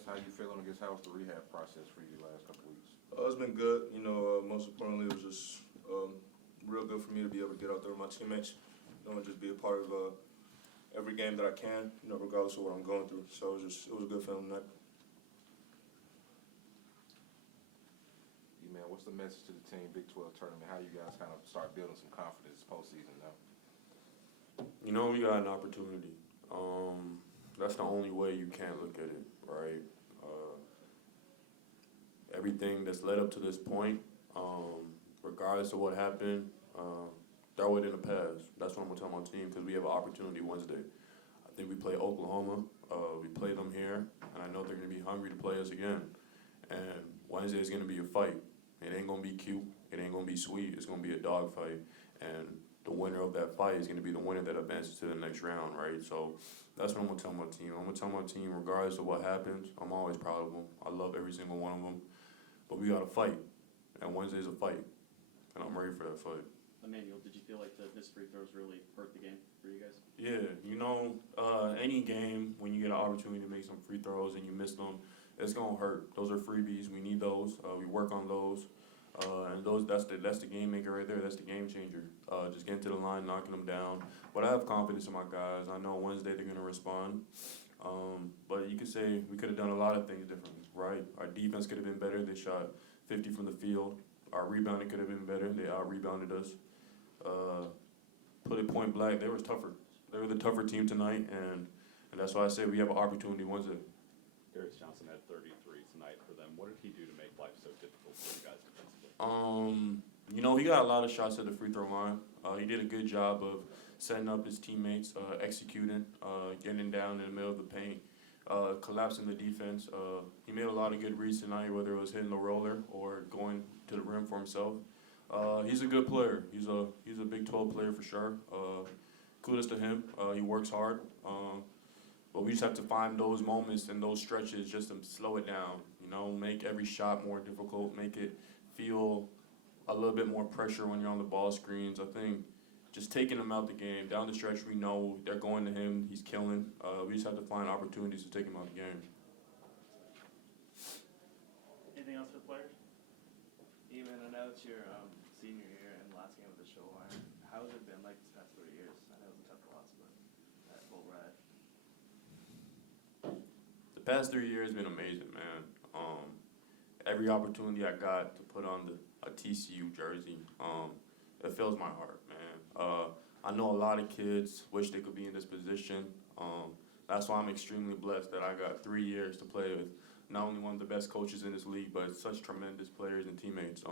Ernest, how you feeling? I guess how was the rehab process for you the last couple weeks? It's been good. Most importantly, it was just real good for me to be able to get out there with my teammates, and just be a part of every game that I can, regardless of what I'm going through. So it was a good feeling tonight. Man, what's the message to the team, Big 12 tournament? How you guys kind of start building some confidence postseason now? We got an opportunity. That's the only way you can't look at it, right? Everything that's led up to this point, regardless of what happened, throw it in the past. That's what I'm gonna tell my team, because we have an opportunity Wednesday. I think we play Oklahoma. We play them here, and I know they're gonna be hungry to play us again. And Wednesday is gonna be a fight. It ain't gonna be cute. It ain't gonna be sweet. It's gonna be a dog fight, and the winner of that fight is gonna be the winner that advances to the next round, right? So that's what I'm gonna tell my team. I'm gonna tell my team, regardless of what happens, I'm always proud of them. I love every single one of them, but we gotta fight, and Wednesday's a fight, and I'm ready for that fight. Emanuel, did you feel like the missed free throws really hurt the game for you guys? Yeah, any game when you get an opportunity to make some free throws and you miss them, it's gonna hurt. Those are freebies. We need those. We work on those, and that's the game maker right there. That's the game changer. Just getting to the line, knocking them down. But I have confidence in my guys. I know Wednesday they're gonna respond. But you could say we could have done a lot of things differently, right? Our defense could have been better. They shot 50 from the field. Our rebounding could have been better. They out-rebounded us. Put it point blank, they were tougher. They were the tougher team tonight, and that's why I say we have an opportunity Wednesday. Darius Johnson had 33 tonight for them. What did he do to make life so difficult for you guys defensively? He got a lot of shots at the free throw line. He did a good job of setting up his teammates, executing, getting down in the middle of the paint, collapsing the defense. He made a lot of good reads tonight, whether it was hitting the roller or going to the rim for himself. He's a good player. He's a Big 12 player for sure. Kudos to him. He works hard. But we just have to find those moments and those stretches just to slow it down, make every shot more difficult, make it feel a little bit more pressure when you're on the ball screens. I think just taking him out the game, down the stretch, we know they're going to him, he's killing. We just have to find opportunities to take him out the game. Anything else for the players? Even I know it's your senior year and last game of the show line. How has it been like this past 3 years? I know it was a tough loss, but that whole ride. The past 3 years has been amazing, man. Every opportunity I got to put on a TCU jersey, it fills my heart, man. I know a lot of kids wish they could be in this position. That's why I'm extremely blessed that I got 3 years to play with not only one of the best coaches in this league, but such tremendous players and teammates.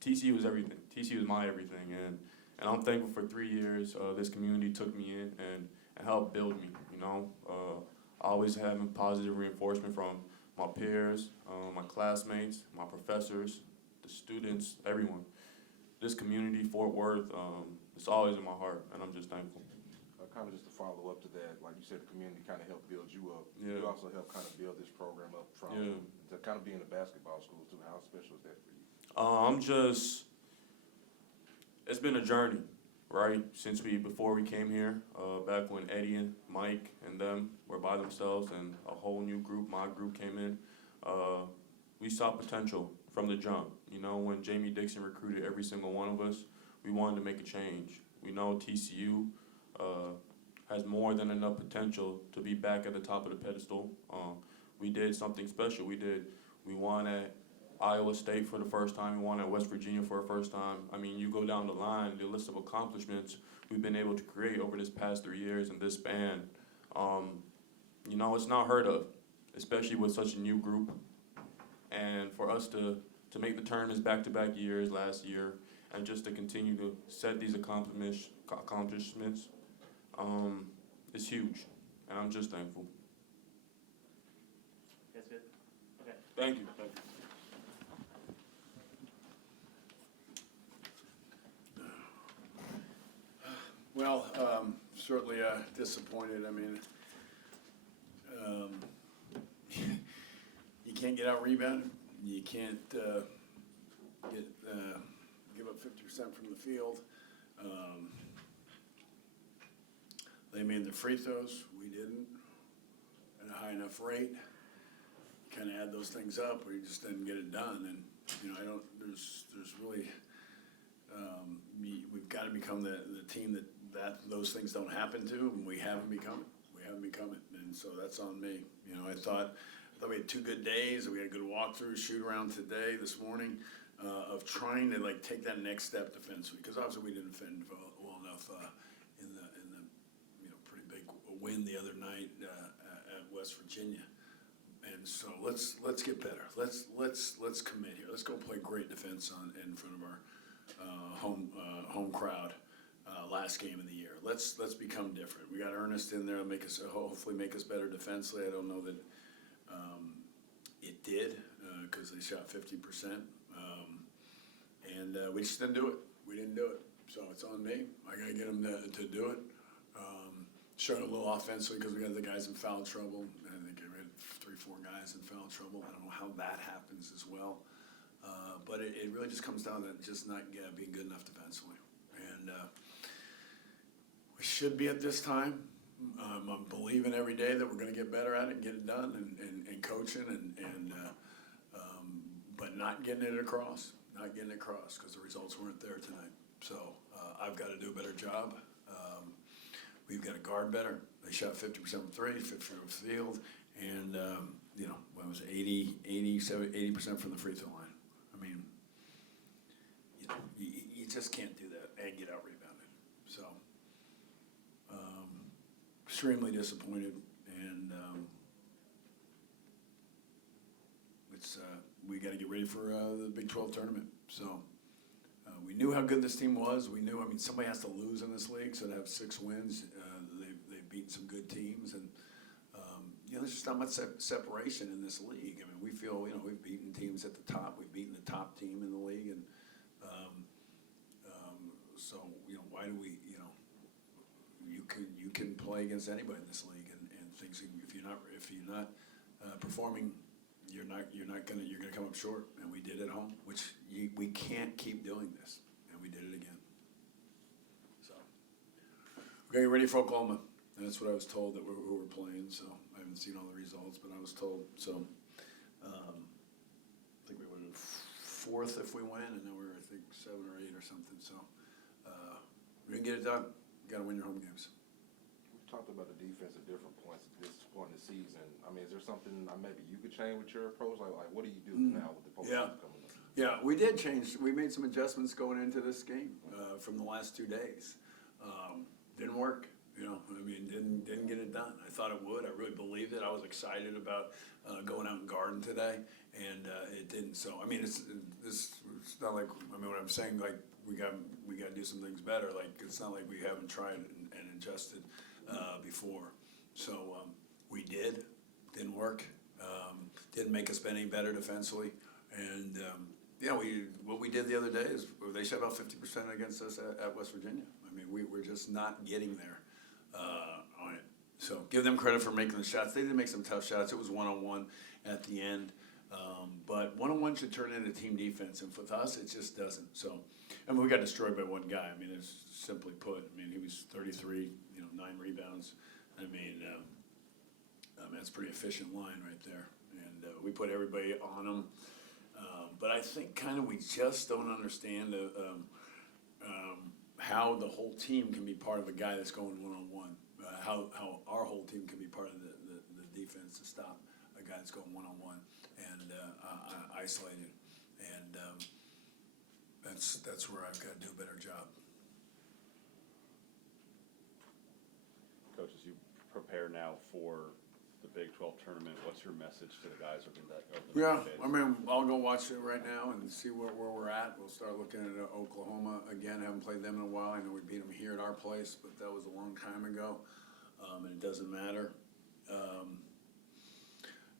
TCU is everything. TCU is my everything, and I'm thankful for 3 years. This community took me in and helped build me. Always having positive reinforcement from my peers, my classmates, my professors, the students, everyone. This community, Fort Worth, it's always in my heart, and I'm just thankful. Kind of just to follow up to that, like you said, the community kind of helped build you up. Yeah. You also helped kind of build this program up from to kind of being a basketball school too. How special is that for you? It's been a journey, right? Before we came here, back when Eddie and Mike and them were by themselves and a whole new group, my group came in, we saw potential from the jump. When Jamie Dixon recruited every single one of us, we wanted to make a change. We know TCU has more than enough potential to be back at the top of the pedestal. We did something special. We won at Iowa State for the first time. We won at West Virginia for the first time. I mean, you go down the line, the list of accomplishments we've been able to create over this past 3 years in this span. It's not heard of, especially with such a new group. And for us to make the tournaments back-to-back years last year and just to continue to set these accomplishments, it's huge, and I'm just thankful. You guys good? Okay. Thank you. Well, certainly disappointed. I mean, you can't get out rebounded. You can't give up 50% from the field. They made the free throws. We didn't at a high enough rate. kind of add those things up, or you just didn't get it done. And, you know, there's really, we've got to become the team that those things don't happen to, and we haven't become it. We haven't become it, and so that's on me. You know, I thought we had 2 good days, we had a good walkthrough, shoot around today, this morning, of trying to like take that next step defensively, because obviously we didn't defend well enough in the you know, pretty big win the other night at West Virginia. And so let's get better. Let's commit here. Let's go play great defense in front of our home crowd. Last game of the year. Let's become different. We got Ernest in there to make us hopefully make us better defensively. I don't know that it did because they shot 50%, and we just didn't do it. We didn't do it. So it's on me. I gotta get them to do it. Showed a little offensively because we got the guys in foul trouble. I think we had 3-4 guys in foul trouble. I don't know how that happens as well. But it really just comes down to just not being good enough defensively. And we should be at this time. I'm believing every day that we're going to get better at it and get it done, and coaching, but not getting it across. Not getting it across because the results weren't there tonight. So I've got to do a better job. We've got to guard better. They shot 50% from 3, 50% from the field, and you know, what was it, 80% from the free throw line. I mean, you know, you just can't do that and get out rebounded. So extremely disappointed, and it's we got to get ready for the Big 12 tournament. So. We knew how good this team was. We knew, I mean, somebody has to lose in this league, so to have 6 wins, they've beaten some good teams, and you know, there's just not much separation in this league. I mean, we feel, you know, we've beaten teams at the top. We've beaten the top team in the league, and so, you know, why do we, you know, you can play against anybody in this league, and things, if you're not performing, you're gonna come up short, and we did at home, which we can't keep doing this, and we did it again. So we're getting ready for Oklahoma. That's what I was told that who we're playing. So I haven't seen all the results, but I was told. So I think we would have 4th if we win, and then we're, I think, 7 or 8 or something. So we're gonna get it done. You got to win your home games. We've talked about the defense at different points at this point in the season. I mean, is there something maybe you could change with your approach? Like what do you do now with the postseason coming up? Yeah, we did change. We made some adjustments going into this game from the last 2 days. Didn't work. You know, I mean, didn't get it done. I thought it would. I really believed it. I was excited about going out and guarding today, and it didn't. So I mean, it's not like, I mean, what I'm saying, like we got to do some things better. Like it's not like we haven't tried and adjusted before. So we didn't work. Didn't make us any better defensively, and yeah, what we did the other day is they shot about 50% against us at West Virginia. I mean, we're just not getting there on it. So give them credit for making the shots. They did make some tough shots. It was 1-on-1 at the end, but 1-on-1 should turn into team defense, and with us, it just doesn't. So, I mean, we got destroyed by one guy. I mean, it's simply put. I mean, he was 33, 9 rebounds. I mean, that's a pretty efficient line right there, and we put everybody on him. But I think kind of we just don't understand how the whole team can be part of a guy that's going 1-on-1. How our whole team can be part of the defense to stop a guy that's going 1-on-1 and isolated. And that's where I've got to do a better job. Coach, as you prepare now for the Big 12 tournament, what's your message to the guys over the next days? I mean, I'll go watch it right now and see where we're at. We'll start looking at Oklahoma again. Haven't played them in a while. I know we beat them here at our place, but that was a long time ago, and it doesn't matter.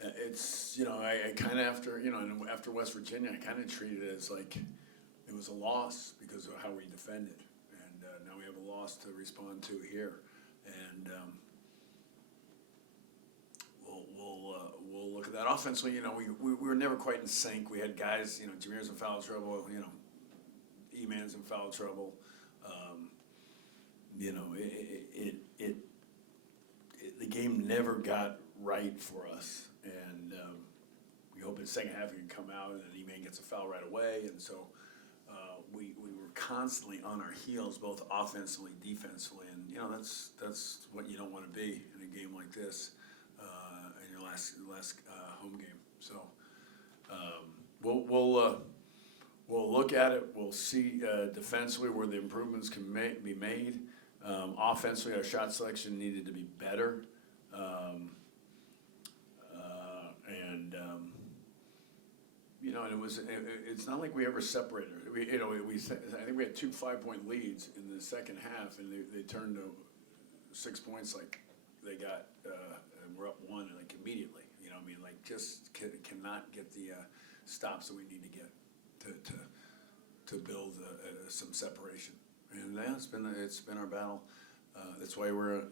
It's, I kind of after West Virginia, I kind of treated it as like it was a loss because of how we defended, and now we have a loss to respond to here, and we'll look at that. Offensively, we were never quite in sync. We had guys, Jameer's in foul trouble, E-Man's in foul trouble. The game never got right for us, and the second half, he can come out, and then Emanuel gets a foul right away, and so we were constantly on our heels, both offensively, defensively, and you know that's what you don't want to be in a game like this, in your last home game. So we'll look at it. We'll see defensively where the improvements can be made. Offensively, our shot selection needed to be better. You know, and it's not like we ever separated. I think we had 2 5-point leads in the second half, and they turned to 6 points like they got, and we're up 1 like immediately. You know, I mean, like just cannot get the stops that we need to get to build some separation. And yeah, it's been our battle. That's why we're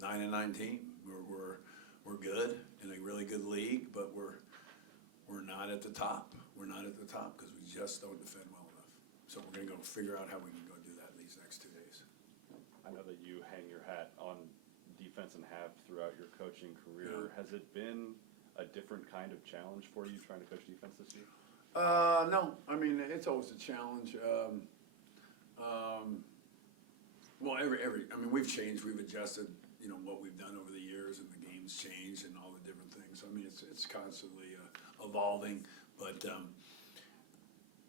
9-19. We're good in a really good league, but we're not at the top. We're not at the top because we just don't defend well enough. So we're gonna go figure out how we can go do that in these next 2 days. I know that you hang your hat on defense and have throughout your coaching career. Yeah. Has it been a different kind of challenge for you trying to coach defense this year? No, I mean, it's always a challenge. Well, I mean, we've changed, we've adjusted, you know, what we've done over the years, and the game's changed and all the different things. I mean, it's constantly evolving, but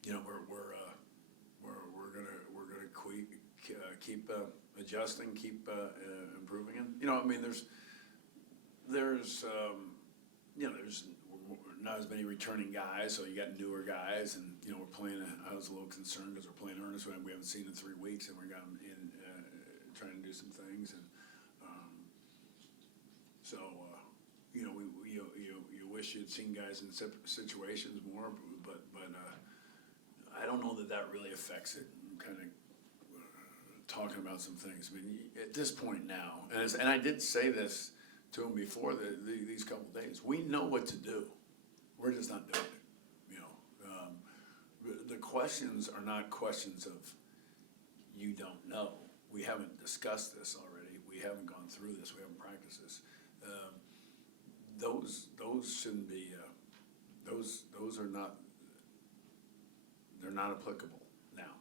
you know, we're gonna keep adjusting, keep improving, and you know, I mean, there's not as many returning guys, so you got newer guys, and you know, we're playing. I was a little concerned because we're playing Ernest, we haven't seen in 3 weeks, and we got him in trying to do some things, and so you know, you wish you'd seen guys in situations more, but I don't know that really affects it. I'm kind of talking about some things. I mean, at this point now, and I did say this to him before these couple of days. We know what to do. We're just not doing it. You know, the questions are not questions of you don't know. We haven't discussed this already. We haven't gone through this. We haven't practiced this. Those shouldn't be. Those are not. They're not applicable now.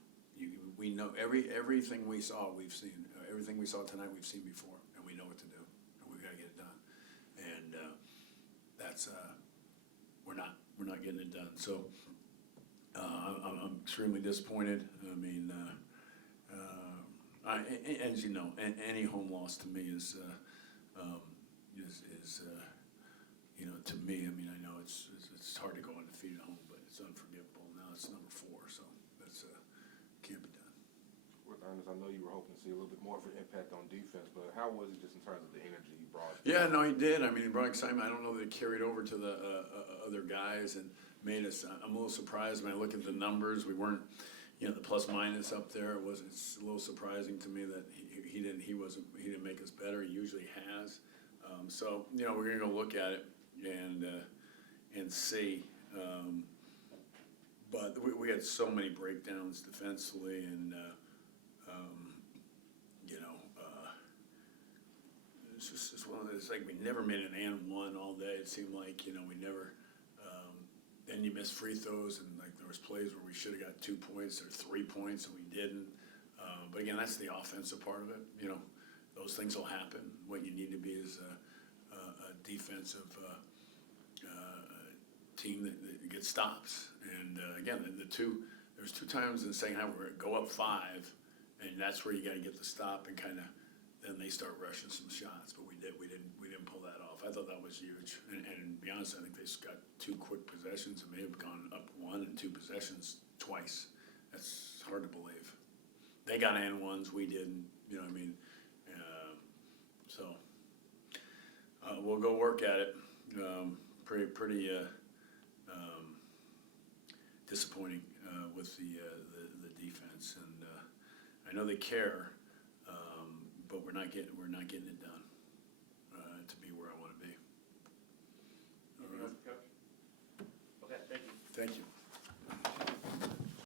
We know everything we saw. We've seen everything we saw tonight. We've seen before, and we know what to do, and we've got to get it done. And that's we're not getting it done. So I'm extremely disappointed. I mean, as you know, any home loss to me is you know, to me. I mean, I know it's hard to go undefeated at home, but it's unforgivable. Now it's number 4, so that's can't be done. With Ernest, I know you were hoping to see a little bit more of an impact on defense, but how was it just in terms of the energy he brought? Yeah, no, he did. I mean, he brought excitement. I don't know that it carried over to the other guys and made us. I'm a little surprised when I look at the numbers. We weren't, you know, the plus minus up there. It's a little surprising to me that he didn't make us better. He usually has. So you know, we're gonna go look at it and see. But we had so many breakdowns defensively, and you know, it's one of those, like, we never made an and one all day. It seemed like, you know, we never. Then you miss free throws, and like there was plays where we should have got 2 points or 3 points, and we didn't. But again, that's the offensive part of it. You know, those things will happen. What you need to be is a defensive team that gets stops. And again, there's 2 times in the second half where we go up 5, and that's where you got to get the stop and kind of. Then they start rushing some shots, but we didn't pull that off. I thought that was huge. And to be honest, I think they just got 2 quick possessions and may have gone up 1 and 2 possessions twice. That's hard to believe. They got and ones, we didn't. You know what I mean? So we'll go work at it. Pretty disappointing with the defense, and I know they care. But we're not getting it done to be where I want to be. All right. Okay, thank you. Thank you.